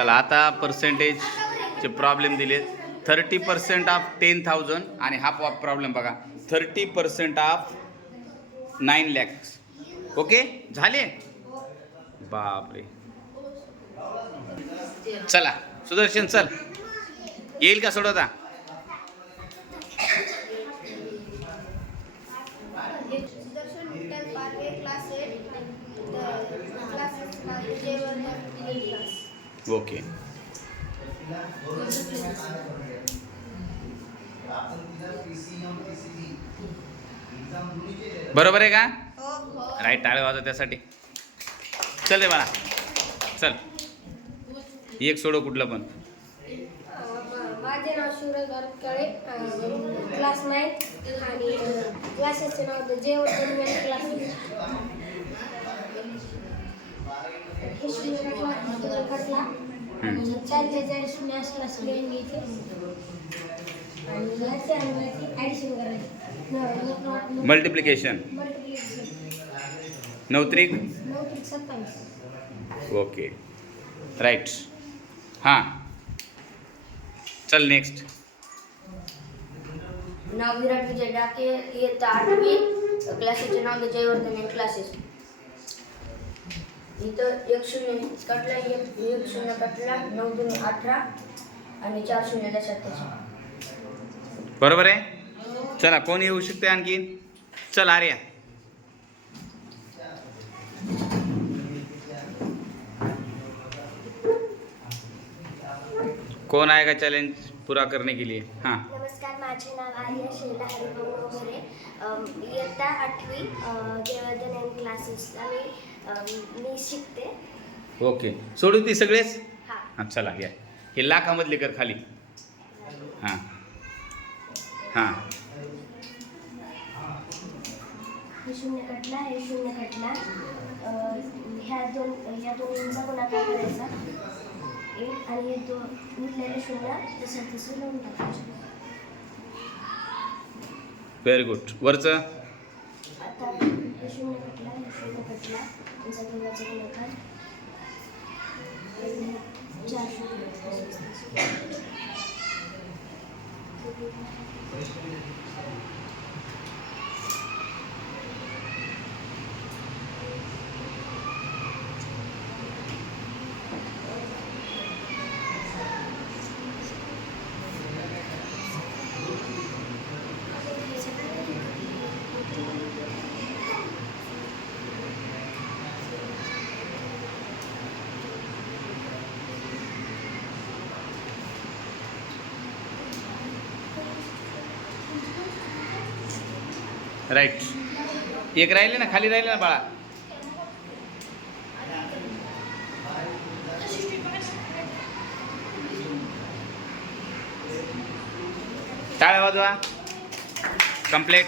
चला आता पर्सेंटेजचे प्रॉब्लेम दिले thirty percent of ten thousand आणि हा प्रॉब्लेम बघा. Thirty percent of nine lakhs okay झाले? बापरे. चला सुदर्शन चल येईल का सोडवता? Class okay. बरोबर आहे का? राईट टाळे वाजव त्यासाठी. चल रे बाळा. चल. एक सोडव कुठलं पण. माझे नाव शिवराज भारतकाळे क्लास नाईन आणि क्लासेसचे नाव जेवण क्लास मल्टिप्लिकेशन नऊ त्रिक ओके राईट हाँ चल नेक्स्ट नाव विराट विजय डाके इयत्ता आठवी क्लासेसचे नाव जयवर्धन क्लासेस इथं एक शून्य कटला एक एक शून्य कटला नऊ दोन अठरा आणि चार शून्य बरोबर आहे? चला कोण येऊ शकते आणखीन? चल आर्या. कौन आएगा चैलेंज पूरा करने के लिए? हाँ. नमस्कार माझे नाव आर्या शैला हरिभाऊ वगैरे इयत्ता आठवी एम क्लासेसला मी अम, मी शिकते. ओके. सोडू ती सगळेच? हां. चला घ्या हे लाखामधले कर खाली. हां. हां. हे शून्य कटला हे शून्य कटला. अ, ह्या दोन ह्या दोन्हींचा गुणाकार करायचा. एक आणि हे दोन उरलेले शून्य तसं तसं लावून टाकायचे. व्हेरी गुड वरचं? आता हे शून्य कटला हे शून्य त्यांचा दोघांचा गुणाकार चारशे राईट एक राहिले ना खाली राहिले ना बाळा. टाळ्या वाजवा. कम्प्लेट